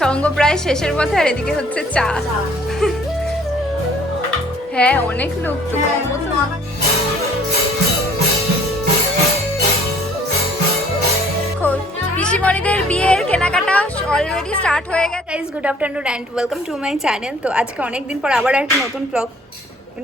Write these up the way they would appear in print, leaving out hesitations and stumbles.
সঙ্গ প্রায় শেষের পথে, আর এদিকে হচ্ছে চা। হ্যাঁ অনেক লোক তো। পিসিমণিদের বিয়ের কেনাকাটা অলরেডি স্টার্ট হয়ে গেছে। Guys good afternoon and welcome to my channel. তো আজকে অনেকদিন পর আবার একটা নতুন ব্লগ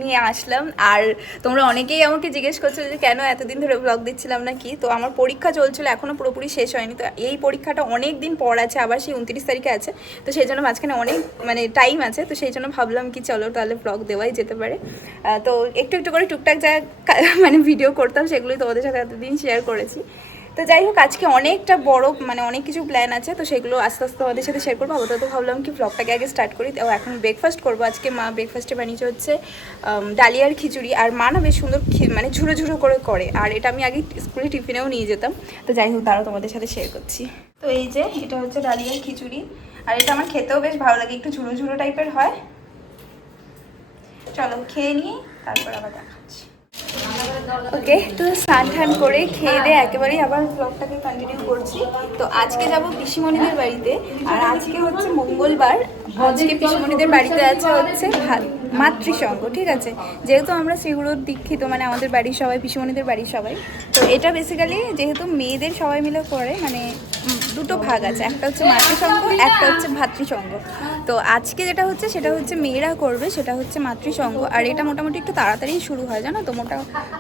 নিয়ে আসলাম। আর তোমরা অনেকেই আমাকে জিজ্ঞেস করছো যে কেন এতদিন ধরে ব্লগ দিচ্ছিলাম না কি। তো আমার পরীক্ষা চলছিল, এখনও পুরোপুরি শেষ হয়নি। তো এই পরীক্ষাটা অনেক দিন পর আছে, আবার সেই 29 তারিখে আছে। তো সেই জন্য মাঝখানে অনেক টাইম আছে। তো সেই জন্য ভাবলাম কি চলো তাহলে ব্লগ দেওয়াই যেতে পারে। তো একটু একটু করে টুকটাক যা ভিডিও করতাম সেগুলোই তোমাদের সাথে এতদিন শেয়ার করেছি। তো যাই হোক, আজকে অনেকটা বড় অনেক কিছু প্ল্যান আছে। তো সেগুলো আস্তে আস্তে তোমাদের সাথে শেয়ার করবো। তো ভাবলাম কি ব্লগটাকে আগে স্টার্ট করি। তো এখন ব্রেকফাস্ট করবো। আজকে মা ব্রেকফাস্টে বানিয়েছে হচ্ছে ডালিয়ার খিচুড়ি। আর মা না বেশ সুন্দর ঝুড়ো ঝুড়ো করে। আর এটা আমি আগে স্কুলে টিফিনেও নিয়ে যেতাম। তো যাই হোক তারাও তোমাদের সাথে শেয়ার করছি। তো এই যে এটা হচ্ছে ডালিয়ার খিচুড়ি। আর এটা আমার খেতেও বেশ ভালো লাগে, একটু ঝুড়ো ঝুড়ো টাইপের হয়। চলো খেয়ে নিয়ে তারপর আবার দেখাচ্ছি। ওকে, তো স্নান টান করে খেয়ে দিয়ে একেবারেই আবার ব্লগটাকে কন্টিনিউ করছি। তো আজকে যাব পিসিমণিদের বাড়িতে। আর আজকে হচ্ছে মঙ্গলবার। আজকে পিসিমণিদের বাড়িতে আছে হচ্ছে মাতৃসঙ্গ, ঠিক আছে। যেহেতু আমরা শ্রীগুরুর দীক্ষিত, আমাদের বাড়ির সবাই, পিসিমণিদের বাড়ির সবাই। তো এটা বেসিক্যালি যেহেতু মেয়েদের সবাই মিলে করে, দুটো ভাগ আছে, একটা হচ্ছে মাতৃসঙ্গ, একটা হচ্ছে ভাতৃসঙ্গ। তো আজকে যেটা হচ্ছে সেটা হচ্ছে মেয়েরা করবে, সেটা হচ্ছে মাতৃসঙ্গ। আর এটা মোটামুটি একটু তাড়াতাড়ি শুরু হয়, জানো তো।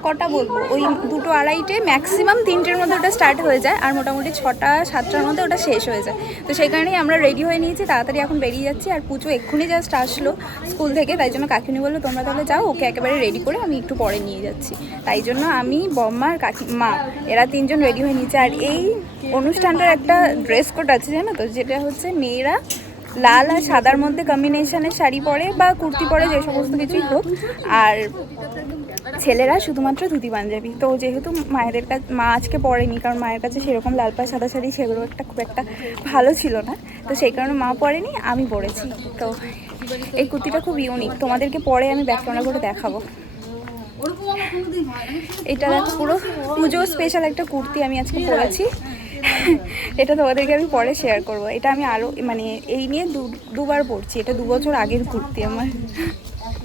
কটা বলবো, ওই 2টো 2:30 ম্যাক্সিমাম 3টের মধ্যে ওটা স্টার্ট হয়ে যায়। আর মোটামুটি 6টা 7টার মধ্যে ওটা শেষ হয়ে যায়। তো সেই কারণেই আমরা রেডি হয়ে নিয়েছি, তাড়াতাড়ি এখন বেরিয়ে যাচ্ছি। আর পুজো এক্ষুনি জাস্ট আসলো স্কুল থেকে, তাই জন্য কাকিনি বললো তোমরা তাহলে যাও, ওকে একেবারে রেডি করে আমি একটু পরে নিয়ে যাচ্ছি। তাই জন্য আমি, বম্মা আর মা এরা 3জন রেডি হয়ে নিয়েছে। আর এই অনুষ্ঠানটার একটা ড্রেস কোড আছে, জানো তো, যেটা হচ্ছে মেয়েরা লাল আর সাদার মধ্যে কম্বিনেশনের শাড়ি পরে বা কুর্তি পরে, যে সমস্ত কিছুই হোক। আর ছেলেরা শুধুমাত্র ধুতি পাঞ্জাবি। তো যেহেতু মায়েদের কাছে, মা আজকে পরেনি, কারণ মায়ের কাছে সেরকম লাল পাড় সাদা শাড়ি সেগুলো খুব একটা ভালো ছিল না। তো সেই কারণে মা পরেনি, আমি পরেছি। তো এই কুর্তিটা খুব ইউনিক, তোমাদেরকে পরে আমি ব্যাক ক্যামেরা করে দেখাবো। এটা দেখো, পুরো পুজো স্পেশাল একটা কুর্তি আমি আজকে পরেছি। এটা তোমাদেরকে আমি পরে শেয়ার করব। এটা আমি আরও এই নিয়ে দুবার পরছি। এটা 2 বছর আগের কুর্তি আমার।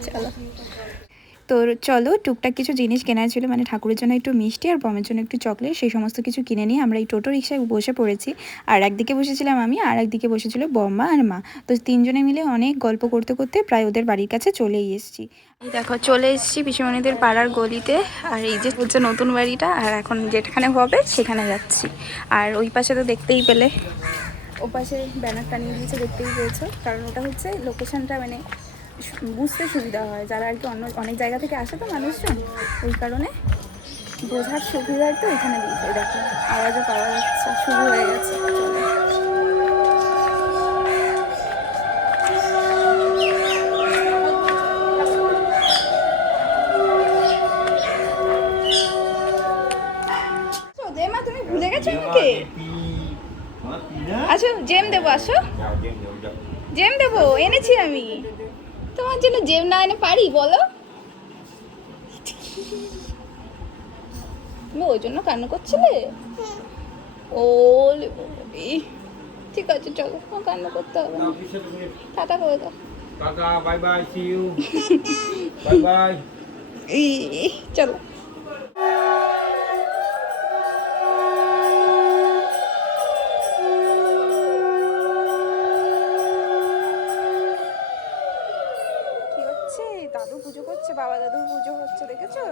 চলো তো চলো, টুকটাক কিছু জিনিস কেনার ছিল, ঠাকুরের জন্য একটু মিষ্টি আর বমের জন্য একটু চকলেট, সেই সমস্ত কিছু কিনে নিয়ে আমরা এই টোটো রিক্সায় বসে পড়েছি। আর একদিকে বসেছিলাম আমি, আর একদিকে বসেছিল বম্মা আর মা। তো 3জনে মিলে অনেক গল্প করতে করতে প্রায় ওদের বাড়ির কাছে চলেই এসেছি। এই দেখো চলে এসেছি পিসিমণিদের পাড়ার গলিতে। আর এই যে হচ্ছে নতুন বাড়িটা, আর এখন যেখানে হবে সেখানে যাচ্ছি। আর ওই পাশে তো দেখতেই পেলে, ও পাশে ব্যানার টানিয়ে দিয়েছে, দেখতেই পেয়েছো। কারণ ওটা হচ্ছে লোকেশনটা বুঝতে সুবিধা হয়, যারা আর কি অনেক জায়গা থেকে আসে তো মানুষজন, ওই কারণে বোঝার সুবিধার্থে ওইখানে দিয়েছে। দেখো আওয়াজও পাওয়া যাচ্ছে, শুরু হয়ে গেছে। মা তুমি ভুলে গেছো আমাকে? আচ্ছা জেম দেবো, আসো জেম দেবো, এনেছি আমি তোমার জন্য। জেম না এনে পারি বলো? তুমি ওই জন্য কান্না করছিলে? ও ঠিক আছে চলো, কান্না করতে হবে না। টাটা করে দাও। Tata, bye bye, see you, bye bye. চলো দাদু পুজো করছে, বাবা দাদুর পুজো হচ্ছে, দেখেছো?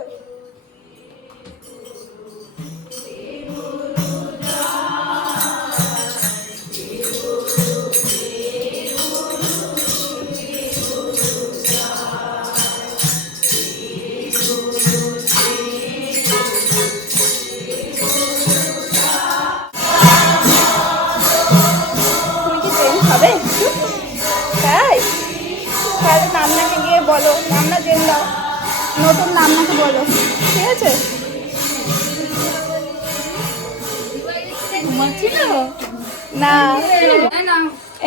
তুমি কি জেম খাবে? তাই তাহলে নামনাকে গিয়ে বলো, নামনা জেম দাও, নতুন নামনাকে বলো, ঠিক আছে? না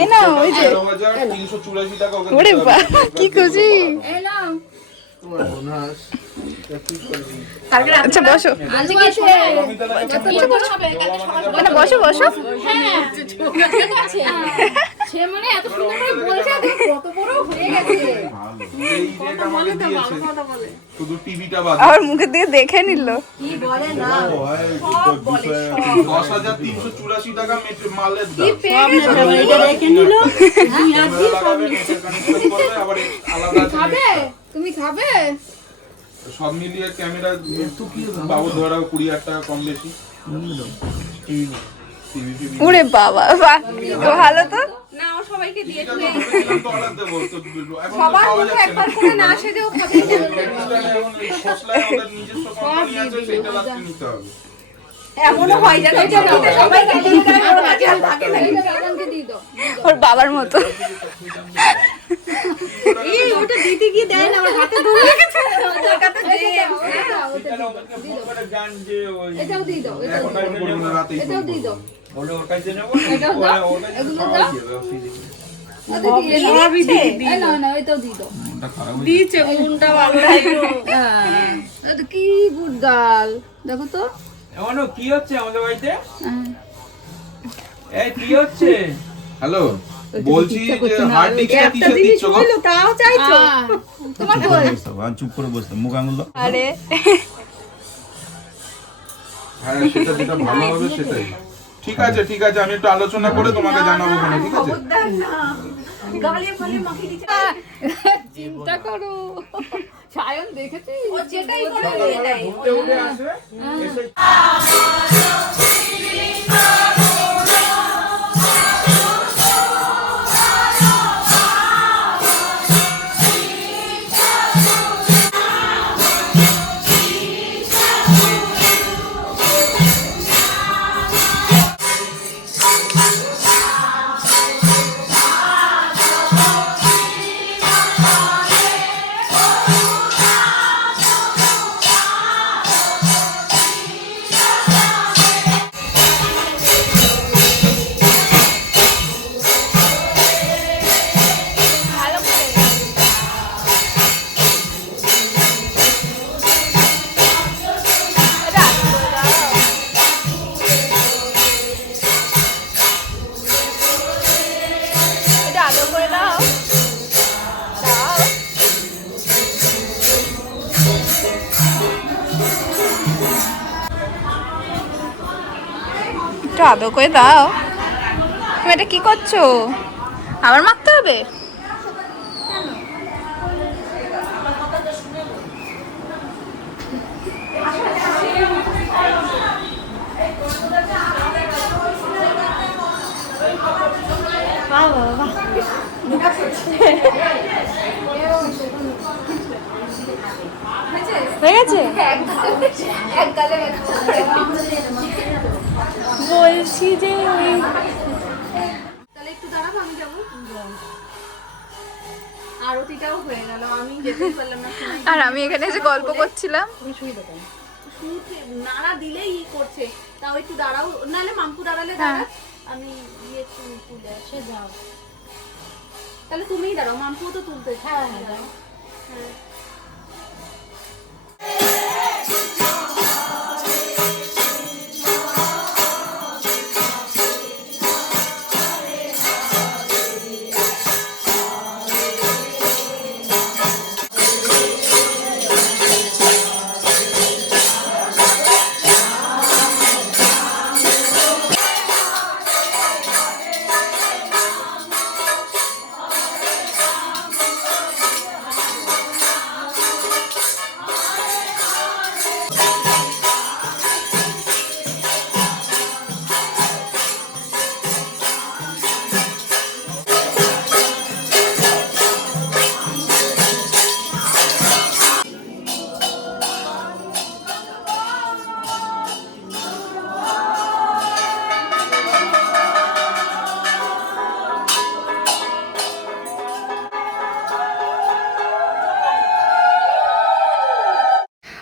এই না, ওই যে ওরে বাহ কি খুশি। আচ্ছা বসো, বসো বসো। সে মানে এত সুন্দর করে বলছে দেখো কত বড় হয়ে গেছে। এই রেট আমাকে দিয়েছে শুধু টিভিটা বাদ আমার মুখের দিকে দেখে নিল। কি বলে না সব বলে 10,384 টাকা মালের দাম এটা রেখে নিল। আবার আলাদা খাবে তুমি খাবে সব মিলিয়ে ক্যামেরা বাবু ধরা 20,000 টাকা কম বেশি ওরে বাবা বাহ, তো ভালো তো। না ও সবাইকে দিয়ে সবার একবার করে না আসে দেও খাবে এমনও হয় জানো এটা সবাইকে দিয়ে দেয় ওর কাছে আর থাকে না। কাকানকে দিয়ে দাও ওর বাবার মতো। এই ওটা দিতে গিয়ে দেয় না আমার হাতে ধরে রেখেছে ওটা কাছে দিয়ে এটাও দিয়ে দাও এটাও দিয়ে দাও বলে ওটাই জেনে এটাও দাও এগুলো দাও সবই দিয়ে এই না না এটাও দিয়ে দাও দিয়েছে গুণটা ভালো লাগলো। হ্যাঁ এটা কি গুড গার্ল দেখো তো এমনও কি হচ্ছে আমাদের বাড়িতে এই কি হচ্ছে হ্যালো বলছি যে হার্ড ডিস্কটা কিসে দিচ্ছ গো তাও চাইছো তোমার বল চুপ করে বসতে মুখ আঙুল দাও। আরে হ্যাঁ সেটা যেটা ভালো হবে সেটাই ঠিক আছে আমি একটু আলোচনা করে তোমাকে জানাবো ওখানে ঠিক আছে গালিয়ে ফালিয়ে মাখিয়ে দিচ্ছে। চিন্তা করো সায়ন দেখেছি ও যেটাই করে এটাই উঠে উঠে আসবে এসে ভালো করে এটা করে দাও। এটা আদর করে দাও দাও। একটু আদর করে দাও। তুমি এটা কি করছো? আবার মাখতে হবে? হয়ে গেছে? বলছি যে তাহলে একটু দাঁড়াবো আমি যাবো আরতিটাও হয়ে গেল আমি যেতেই পারলাম না আর আমি এখানে এসে গল্প করছিলাম। শুতে নাড়া দিলেই ই করছে তাও একটু দাঁড়াও নাহলে মাম্পু দাঁড়ালে দাঁড়া আমি ইয়ে তুলে আসে যাও তাহলে তুমিই দাঁড়াও মাম্পু তো তুলতে হ্যাঁ হ্যাঁ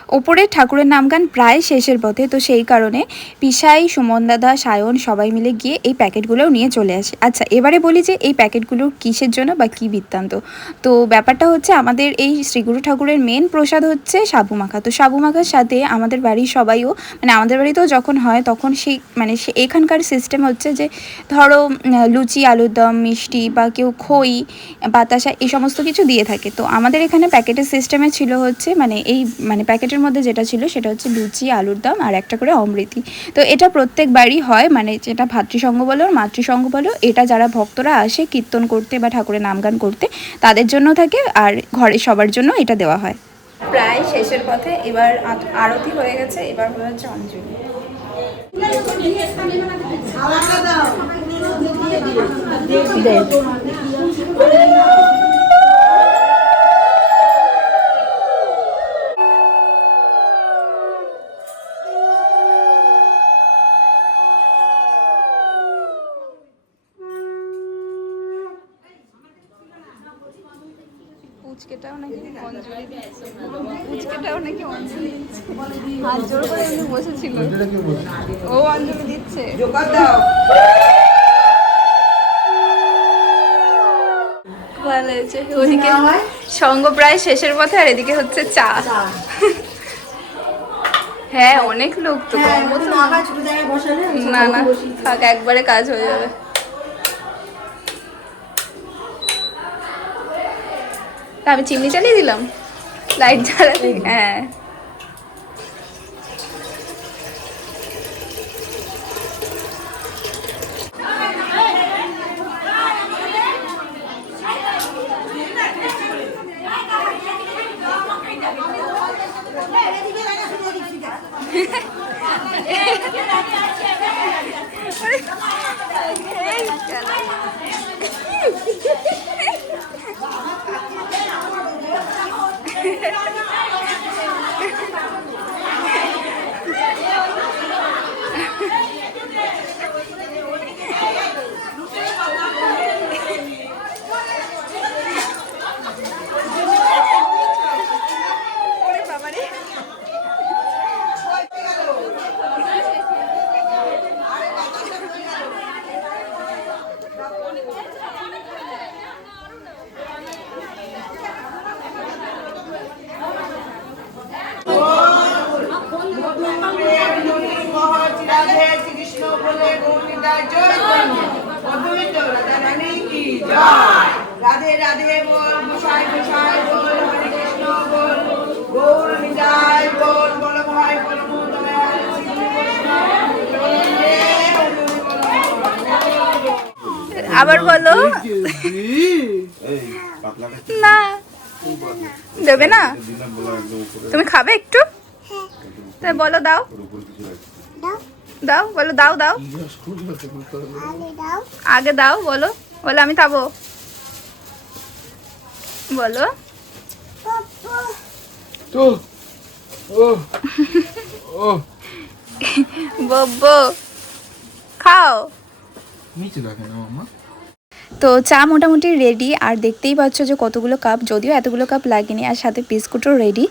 ওপরে ঠাকুরের নামগান প্রায় শেষের পথে, তো সেই কারণে পিসাই, সুমন দাদা, সায়ন সবাই মিলে গিয়ে এই প্যাকেটগুলোও নিয়ে চলে আসে। আচ্ছা, এবারে বলি যে এই প্যাকেটগুলো কিসের জন্য বা কী বৃত্তান্ত। তো ব্যাপারটা হচ্ছে, আমাদের এই শ্রীগুরু ঠাকুরের মেন প্রসাদ হচ্ছে সাবু মাখা। তো সাবু মাখার সাথে আমাদের বাড়ির সবাইও, মানে আমাদের বাড়িতেও যখন হয় তখন এখানকার সিস্টেম হচ্ছে যে ধরো লুচি, আলুর দম, মিষ্টি বা কেউ খই, বাতাসা এই সমস্ত কিছু দিয়ে থাকে। তো আমাদের এখানে প্যাকেটের সিস্টেমে ছিল হচ্ছে প্যাকেটের মধ্যে যেটা ছিল সেটা হচ্ছে লুচি, আলুর দম আর একটা করে অমৃতি। তো এটা প্রত্যেক বাড়ি হয়, মানে যেটা ভাতৃসংঘ বলো আর মাতৃসংঘ বলো, এটা যারা ভক্তরা আসে কীর্তন করতে বা ঠাকুরের নামগান করতে তাদের জন্য থাকে, আর ঘরে সবার জন্য এটা দেওয়া হয়। প্রায় শেষের পথে, এবার আরতি হয়ে গেছে, এবার হয়ে যাচ্ছে অঞ্জলি। পুচকেটাও নাকি অঞ্জলি দিচ্ছে, পুচকেটাও নাকি অঞ্জলি দিচ্ছে, হাত জোর করে এমনি বসেছিল, ও অঞ্জলি দিচ্ছে। ভালো হয়েছে। ওদিকে সঙ্গ প্রায় শেষের পথে, আর এদিকে হচ্ছে চা। হ্যাঁ, অনেক লোক তো, না না থাক, একবারে কাজ হয়ে যাবে। আমি চিমনি চালিয়ে দিলাম, লাইট জ্বালাতে। হ্যাঁ, রাধে রাধে বল, গোসাই গোসাই বল, হরে কৃষ্ণ বল, গৌর নিতাই বল, বল ভাই বল দয়াল শ্রী কৃষ্ণ। আবার বলো না, দেবে না? তুমি খাবে একটু? তাই বলো, দাও দাও, বলো দাও দাও, আগে দাও, বলো বলো আমি খাবো, বলো। বব্বো খাও। তো চা মোটামুটি রেডি, আর দেখতেই পাচ্ছ যে কতগুলো কাপ, যদিও এতগুলো কাপ লাগেনি, আর সাথে বিস্কুটও রেডি।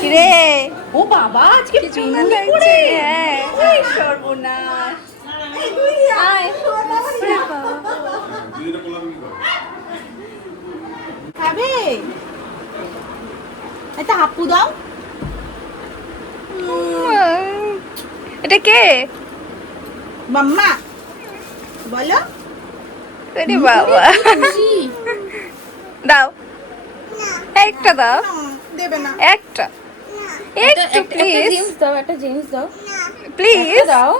কিরে, ও বাবা, আজকে কি সুন্দর লাগছে। হ্যাঁ, এই সর্বনাশ। আয়। খাবে? এটা হাপ্পু দাও। এটা কে? মাম্মা বলো। আরে বাবা, দাও একটা, দাও দেবে না একটা, একটু প্লিজ দাও, একটা জিনিস দাও প্লিজ দাও।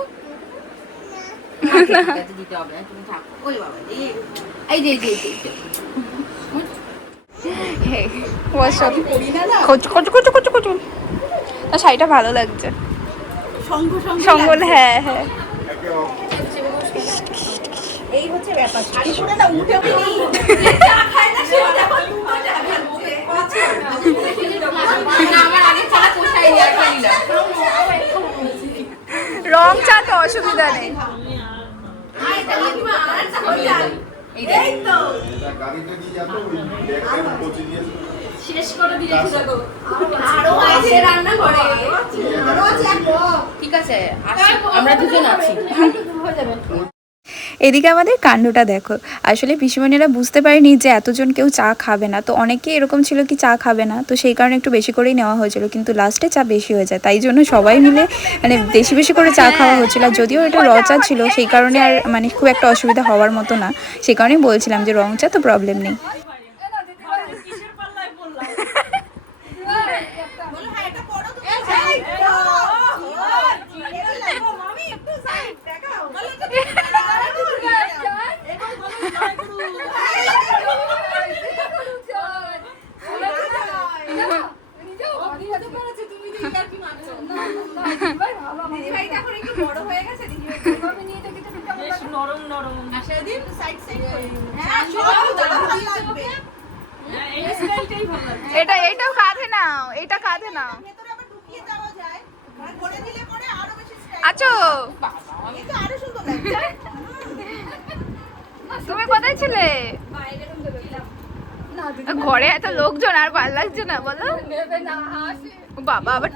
দিতে হবে না, তুমি থাকো। ওই বাবা এই যে বসো না, শাড়িটা ভালো লাগছে। সঙ্গল, হ্যাঁ হ্যাঁ। এই হচ্ছে ব্যাপার, শাড়ি পরে না উঠে আমার আগে ছাড়া পোষাই আর পারি না। রং চা তো অসুবিধা নেই। শেষ করে দিয়েছি দেখো, আরো আছে রান্না করে। ঠিক আছে, আমরা দুজন আছি। এদিকে আমাদের কাণ্ডটা দেখো, আসলে পিসিমণিরা বুঝতে পারেনি যে এতজন কেউ চা খাবে না, তো অনেকে এরকম ছিল কি চা খাবে না, তো সেই কারণে একটু বেশি করেই নেওয়া হয়েছিল, কিন্তু লাস্টে চা বেশি হয়ে যায়, তাই জন্য সবাই মিলে মানে বেশি বেশি করে চা খাওয়া হচ্ছিল। আর যদিও এটা র চা ছিল, সেই কারণে আর মানে খুব একটা অসুবিধা হওয়ার মতো না, সেই কারণেই বলছিলাম যে রং চা তো প্রবলেম নেই। এটাও কাঁধে নাও, এটা কাঁধে নাও। আচ্ছা, তুমি কোথায় ছিলে? ঘরে এত লোকজন, আর ভালো লাগছে না বলো? বাবা আবার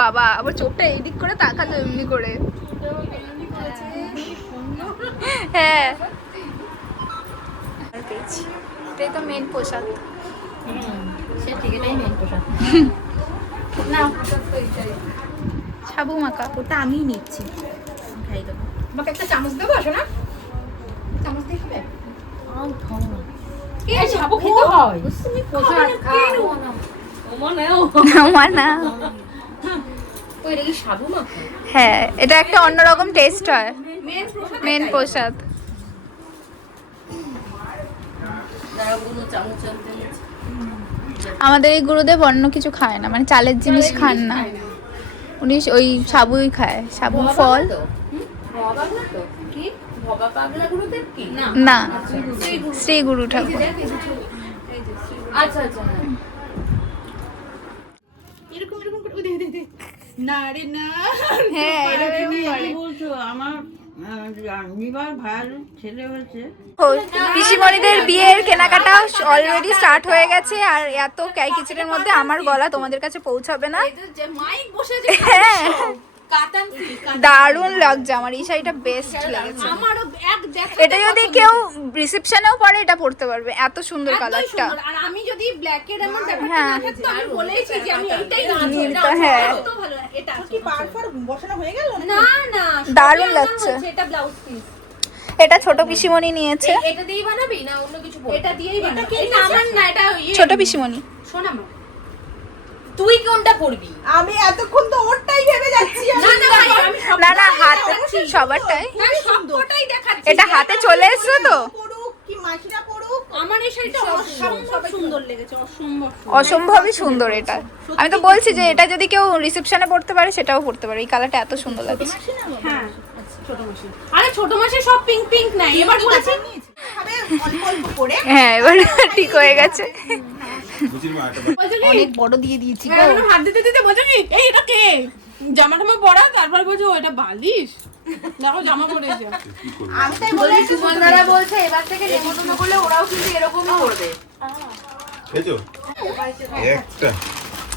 বাবা আবার চোখটা এইদিক করে তাকালো এমনি করে। হ্যাঁ, এটাই তো মেন পোশাক। সাবু মাখা ওটা আমিই নিচ্ছি, খাই দেবো। আমাকে একটা চামচ দেবো, আসো না? চামচ দিয়ে খাবে? এই সাবু খেতে হয়। ওইটা কি সাবু মাখা? হ্যাঁ, এটা একটা অন্যরকম টেস্ট হয়, মেন প্রসাদ। আমাদের এই গুরুদেব অন্য কিছু খায় না, মানে চালের জিনিস খান না উনি, ওই সাবুই খায়, সাবু ফল। না, শ্রী গুরু ঠাকুর। আচ্ছা আচ্ছা, হ্যাঁ, বলছো আমার নিবার ভাইয়ের ছেলে হয়েছে। পিসিমণিদের বিয়ের কেনাকাটা অলরেডি স্টার্ট হয়ে গেছে, আর এত ক্যাইকিচিরের মধ্যে আমার গলা তোমাদের কাছে পৌঁছাবে না। হ্যাঁ, দারুণ লাগছে আমার এই শাড়িটা, বেস্ট লেগেছে। এটা যদি কেউ রিসেপশনেও পরে এটা পরতে পারবে, এত সুন্দর কালারটা। আর আমি যদি ব্ল্যাক এর এমন ব্যাপারটা হ্যাঁ। না থাকতো, আমি বলেছি যে আমি এইটাই নীলটা, হ্যাঁ। এত ভালো, এটা কি পারফার বসানো হয়ে গেল? না না, দারুণ লাগছে। এটা ব্লাউজ পিস। এটা ছোট পিসিমণি নিয়েছে। এটা দিয়েই বানাবি না অন্য কিছু বল? এটা দিয়েই বানাবি। এটা আমার না, এটা ছোট পিসিমণি। শোনা মা, তুই কোনটা পরবি? আমি এতক্ষণ তো ওরটাই ভেবে যাচ্ছি। না না ভাই, আমি সব না না, হাতে সবারটাই। হ্যাঁ, সবটাই দেখাচ্ছি। এটা হাতে চলে এসেছে তো। পড়ুক কি মাসিরা পড়ুক, আমার এই শাড়িটা অসম্ভব সুন্দর লেগেছে, অসম্ভব। অসম্ভবই সুন্দর এটা। আমি তো বলছি যে এটা যদি কেউ রিসেপশনে পড়তে পারে সেটাও পড়তে পারে, এই কালারটা এত সুন্দর লাগছে। হ্যাঁ, ছোট মাসি। আরে ছোট মাসি সব পিঙ্ক পিঙ্ক নাই, এবার বলেছে খাবে অল্প অল্প করে। হ্যাঁ, এবার ঠিক হয়ে গেছে। অনেক বড় দিয়ে দিয়েছি। হাত দিতে দিতে বলছো কি এই এটা কে? জামা টামা পরা, তারপর বলছো এটা বালিশ। দেখো জামা পরেছে। আমি তাই বলেছি, সুমনদারা বলছে এবার থেকে নেমন্তন্ন করলে ওরাও কিন্তু এরকমই করবে। একটা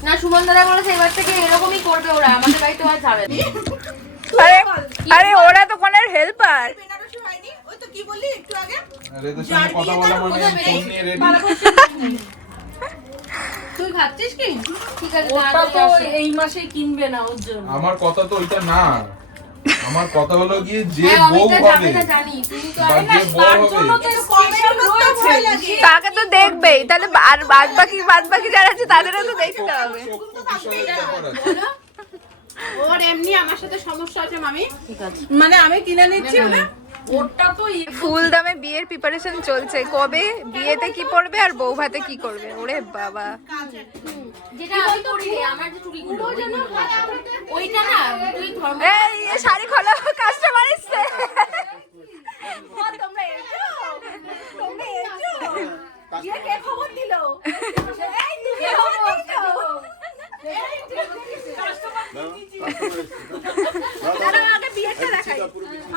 না, সুমনদারা বলেছে এবার থেকে এরকমই করবে ওরা, আমাদের বাড়িতে আর যাবে না। আরে আরে, ওরা তো কোনের হেল্পার। বেনারসি হয়নি, ওই তো কি বললি একটু আগে, আরে তো সঙ্গে কথা বলা মানে ফোন নিয়ে রেডি। তুই খাচ্ছিস কি? ঠিক আছে, ওটা তো এই মাসেই কিনবে না ওর জন্য। আমার কথা তো ওইটা না, আমার কথা হলো গিয়ে যে হ্যাঁ, বউ অমিতা হবে যাবে না জানি, তুমি তো বা যে বউ তার হবে জন্য তো কমেন্ট করতে ভয় লাগে। তাকে তো দেখবেই, তাহলে আর বাদ বাকি যারা আছে তাদেরও তো দেখতে হবে। সব বিষয়ে ব্যাপার আছে। ওর এমনি আমার সাথে সমস্যা আছে মামি, ঠিক আছে। মানে আমি কিনে নিচ্ছি ওটা। ওরটা তো ফুল দামে বিয়ের প্রিপারেশন চলছে, কবে বিয়েতে কি পরবে আর বউ ভাতে কি করবে। ওরে বাবা, যেটা আমি করি রে, আমার যে চুড়িগুলো ওইটা না তুই ধর্ম এই এ শাড়ি খোলো, কাস্টমার এসছে। তোমরা এসো, তোমরা এসো। বিয়ে কে খবর দিলো? এই কে খবর দিলো? দাঁড়াও, আগে বিয়েটা দেখাই।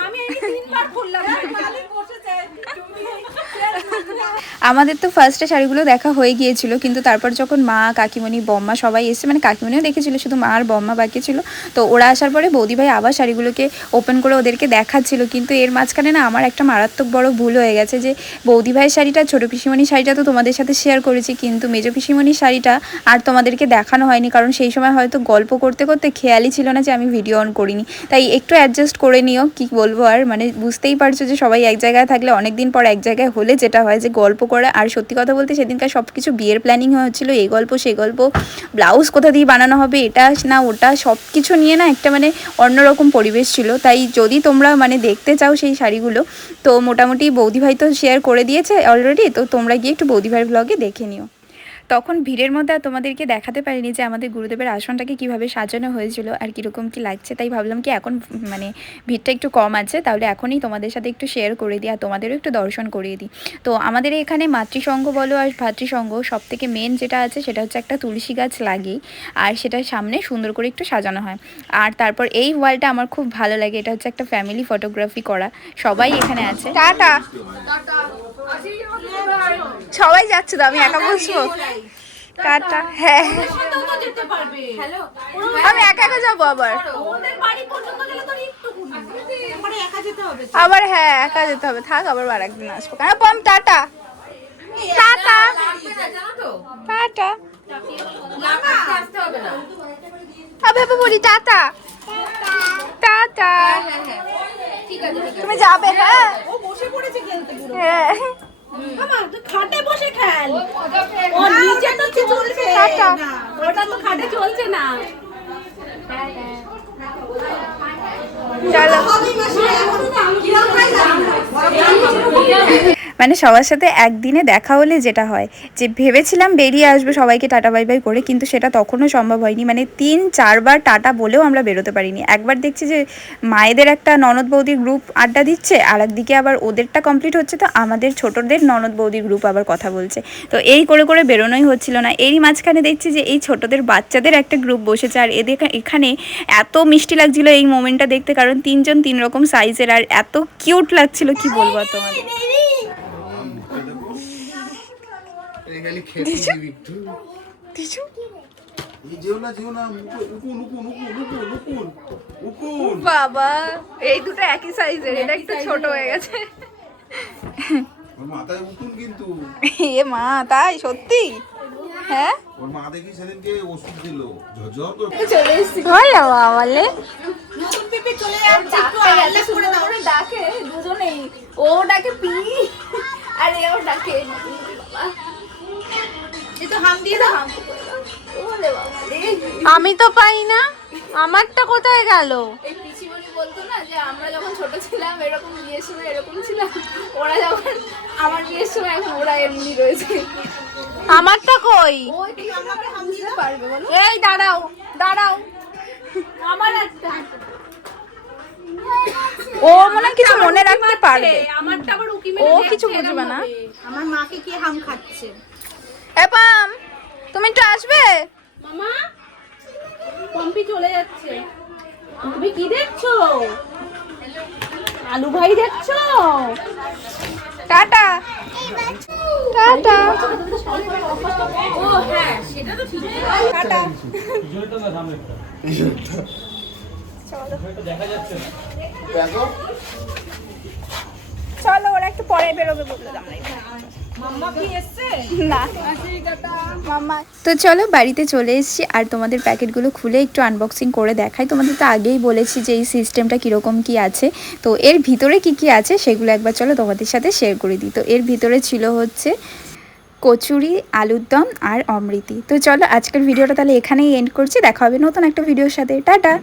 আমি এই 3 বার খুললাম, মালিক বসেছে। আমাদের তো ফার্স্টে শাড়িগুলো দেখা হয়ে গিয়েছিল, কিন্তু তারপর যখন মা, কাকিমণি, বম্মা সবাই এসে, মানে কাকিমণিও দেখেছিল, শুধু মা আর বম্মা বাকি ছিল। তো ওরা আসার পরে বৌদিভাই আবার শাড়িগুলোকে ওপেন করে ওদেরকে দেখাচ্ছিল। কিন্তু এর মাঝখানে না আমার একটা মারাত্মক বড় ভুল হয়ে গেছে, যে বৌদিভাইয়ের শাড়িটা, ছোটো পিসিমণির শাড়িটা তো তোমাদের সাথে শেয়ার করেছি, কিন্তু মেজো পিসিমণির শাড়িটা আর তোমাদেরকে দেখানো হয়নি, কারণ সেই সময় হয়তো গল্প করতে করতে খেয়ালই ছিল না যে আমি ভিডিও অন করিনি। তাই একটু অ্যাডজাস্ট করে নিও, কি বলবো আর, মানে বুঝতেই পারছো যে সবাই এক জায়গায় থাকলে, অনেক দিন পর এক জায়গায় হলে যেটা হয় যে গল্প করা। আর সত্যি কথা বলতে সেদিনকার সব কিছু বিয়ের প্ল্যানিং হচ্ছিলো, এই গল্প সেই গল্প, ব্লাউজ কোথা দিয়ে বানানো হবে, এটা না ওটা, সব কিছু নিয়ে না একটা মানে অন্যরকম পরিবেশ ছিল। তাই যদি তোমরা মানে দেখতে চাও সেই শাড়িগুলো, তো মোটামুটি বৌদিভাই তো শেয়ার করে দিয়েছে অলরেডি, তো তোমরা গিয়ে একটু বৌদিভাইয়ের ব্লগে দেখে নিও। তখন ভিড়ের মধ্যে আর তোমাদেরকে দেখাতে পারিনি যে আমাদের গুরুদেবের আসনটাকে কিভাবে সাজানো হয়েছিল আর কীরকম কি লাগছে। তাই ভাবলাম কি এখন মানে ভিড়টা একটু কম আছে, তাহলে এখনই তোমাদের সাথে একটু শেয়ার করে দিই আর তোমাদেরও একটু দর্শন করিয়ে দিই। তো আমাদের এখানে মাতৃসংঘ বলো আর ভাতৃসংঘ, সব থেকে মেন যেটা আছে সেটা হচ্ছে একটা তুলসী গাছ লাগেই, আর সেটার সামনে সুন্দর করে একটু সাজানো হয়। আর তারপর এই ওয়ালটা আমার খুব ভালো লাগে, এটা হচ্ছে একটা ফ্যামিলি ফটোগ্রাফি করা, সবাই এখানে আছে। টাটা, সবাই যাচ্ছে তো, আমি একা বসবো? টাটা। হ্যাঁ, আমি একা একা যাবো আবার, আবার হ্যাঁ একা যেতে হবে, থাক আবার আর একদিন আসবো। কেন পম, টাটা টাটা টাটা, আবে বলি টাটা টাটা। তুমি যাবে? হ্যাঁ, ও বসে পড়েছে খেলতে পুরো। হ্যাঁ, মামা তুই খাটে বসে খেল, ও নিচে তো চলছে টাটা। না, ওটা তো খাটে চলছে না। চলো। মানে সবার সাথে একদিনে দেখা হলে যেটা হয় যে ভেবেছিলাম বেরিয়ে আসবো সবাইকে টাটা বাই বাই করে, কিন্তু সেটা তখনও সম্ভব হয়নি। মানে 3-4 বার টাটা বলেও আমরা বেরোতে পারিনি। একবার দেখছি যে মায়েদের একটা ননদ বৌদির গ্রুপ আড্ডা দিচ্ছে, আর একদিকে আবার ওদেরটা কমপ্লিট হচ্ছে, তো আমাদের ছোটদের ননদ বৌদির গ্রুপ আবার কথা বলছে। তো এই করে করে বেরোনোই হচ্ছিল না। এরই মাঝখানে দেখছি যে এই ছোটদের বাচ্চাদের একটা গ্রুপ বসেছে, আর এদের এখানে এত মিষ্টি লাগছিল এই মোমেন্টটা দেখতে, কারণ 3 জন 3 রকম সাইজের, আর এত কিউট লাগছিল কি বলবো তোমাদের। বাবা, এই দুটো একই সাইজের, এটা একটু ছোট হয়ে গেছে। ওর মাথায় উকুন কিন্তু। এ মা, তাই সত্যি? হ্যাঁ, ওর মা দেখি সেদিনকে ওষুধ দিল ঝরঝর করে। চলে এসেছি। ভালো বলে নতুন পিপি চলে যাচ্ছে, একটু আলাদা করে দাও। ডাকে দুজনেই, ও ডাকে পি আর এও ডাকে এই তো হাম দিয়ে দাও। ওরে বাবা রে, আমি তো পাই না, আমারটা কোথায় গেল? এই পিসিমণি বলতো না যে আমরা যখন ছোট ছিলাম এরকম বিয়ের সময় এরকম ছিলাম, ওরা যখন আমার বিয়ের সময় এখন ওরা এমনি রয়েছে। আমারটা কই? ওই কি আমাকে হাম দিতে পারবে বলো? এই দাঁড়াও দাঁড়াও, আমার একটা ও মনে কিছু মনে রাখতে পারবে, আমারটা আবার উকি ও মেরে কিছু দেখছে, বুঝবে এরম না। হবে। আমার মাকে কি হাম খাচ্ছে? এ পাম, তুমি একটু আসবে? মামা পম্পি চলে যাচ্ছে, তুমি কি দেখছো? আলু ভাই দেখছো? টাটা টাটা ও হ্যাঁ, সেটা তো ঠিক। টাটা। চলো, ওরা একটু পরে বেরোবে বললো, মাম্মা কি এসছে? না মাম্মা। তো চলো বাড়িতে চলে এসেছি, আর তোমাদের প্যাকেটগুলো খুলে একটু আনবক্সিং করে দেখাই। তোমাদের তো আগেই বলেছি যে এই সিস্টেমটা কীরকম কি আছে, তো এর ভিতরে কি কি আছে সেগুলো একবার চলো তোমাদের সাথে শেয়ার করে দিই। তো এর ভিতরে ছিল হচ্ছে কচুরি, আলুর দম আর অমৃতি। তো চলো আজকের ভিডিওটা তাহলে এখানেই এন্ড করছি, দেখা হবে নতুন একটা ভিডিওর সাথে। টাটা।